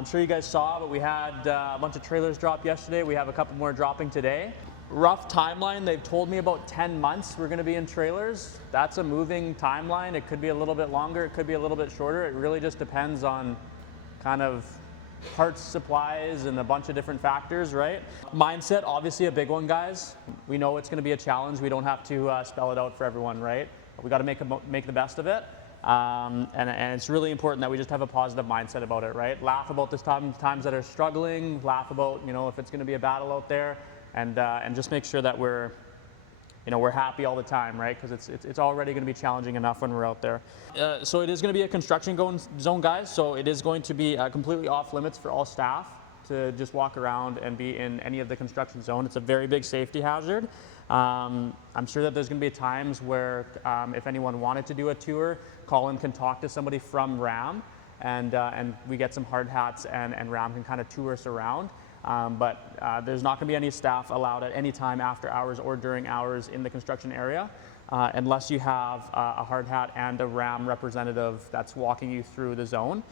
I'm sure you guys saw, but we had a bunch of trailers drop yesterday. We have a couple more dropping today. Rough timeline, they've told me about 10 months we're going to be in trailers. That's a moving timeline. It could be a little bit longer, it could be a little bit shorter. It really just depends on kind of parts, supplies, and a bunch of different factors, right? Mindset, obviously a big one, guys. We know it's going to be a challenge. We don't have to spell it out for everyone, right? But we got to make the best of it. And it's really important that we just have a positive mindset about it, right? Laugh about the times that are struggling, laugh about, if it's going to be a battle out there, and just make sure that we're happy all the time, right? Because it's already going to be challenging enough when we're out there. So it is going to be a construction zone, guys. So it is going to be completely off limits for all staff to just walk around and be in any of the construction zone. It's a very big safety hazard. I'm sure that there's going to be times where if anyone wanted to do a tour, Colin can talk to somebody from RAM, and we get some hard hats, and RAM can kind of tour us around. But there's not going to be any staff allowed at any time after hours or during hours in the construction area unless you have a hard hat and a RAM representative that's walking you through the zone.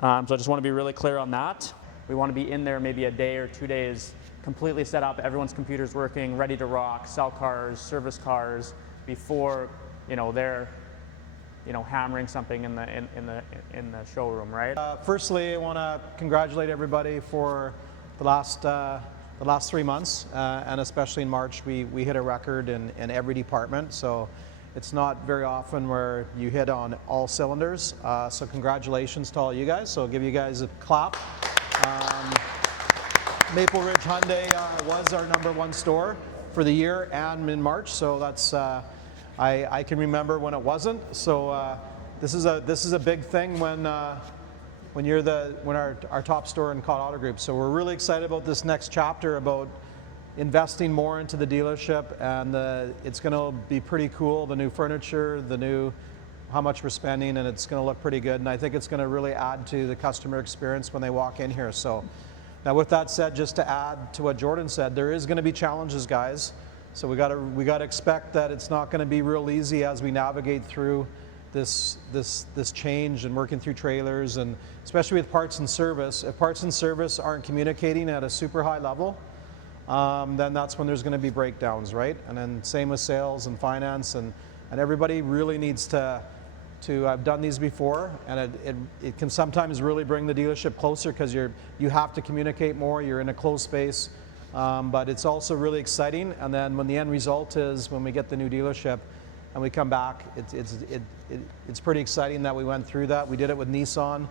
So I just want to be really clear on that. We want to be in there maybe a day or 2 days, completely set up, everyone's computer's working, ready to rock, sell cars, service cars, before they're hammering something in the showroom, right? Firstly, I want to congratulate everybody for the last 3 months, and especially in March, we hit a record in every department. So it's not very often where you hit on all cylinders. So congratulations to all you guys. So I'll give you guys a clap. Maple Ridge Hyundai was our #1 store for the year and in March. So that's I can remember when it wasn't. So this is a big thing when our top store in Cod Auto Group. So we're really excited about this next chapter about investing more into the dealership, and it's going to be pretty cool. The new furniture, how much we're spending, and it's going to look pretty good. And I think it's going to really add to the customer experience when they walk in here. So now, with that said, just to add to what Jordan said, there is going to be challenges, guys. So we got to expect that it's not going to be real easy as we navigate through this change and working through trailers, and especially with parts and service. If parts and service aren't communicating at a super high level, then that's when there's going to be breakdowns, right? And then same with sales and finance, and everybody really needs to. I've done these before, and it can sometimes really bring the dealership closer because you have to communicate more. You're in a closed space, but it's also really exciting. And then when the end result is when we get the new dealership and we come back, it's pretty exciting that we went through that. We did it with Nissan,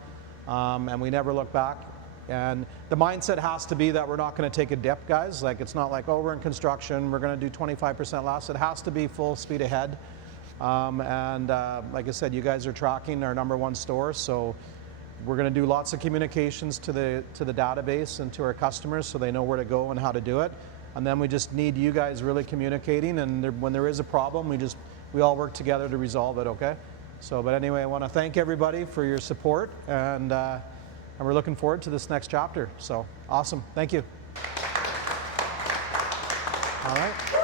and we never looked back. And the mindset has to be that we're not going to take a dip, guys. Like, it's not like, oh, we're in construction, we're going to do 25% less. It has to be full speed ahead. Like I said, you guys are tracking our #1 store, so we're going to do lots of communications to the database and to our customers so they know where to go and how to do it. And then we just need you guys really communicating, and when there is a problem, we all work together to resolve it, okay? So, but anyway, I want to thank everybody for your support, and we're looking forward to this next chapter. So, awesome. Thank you. All right.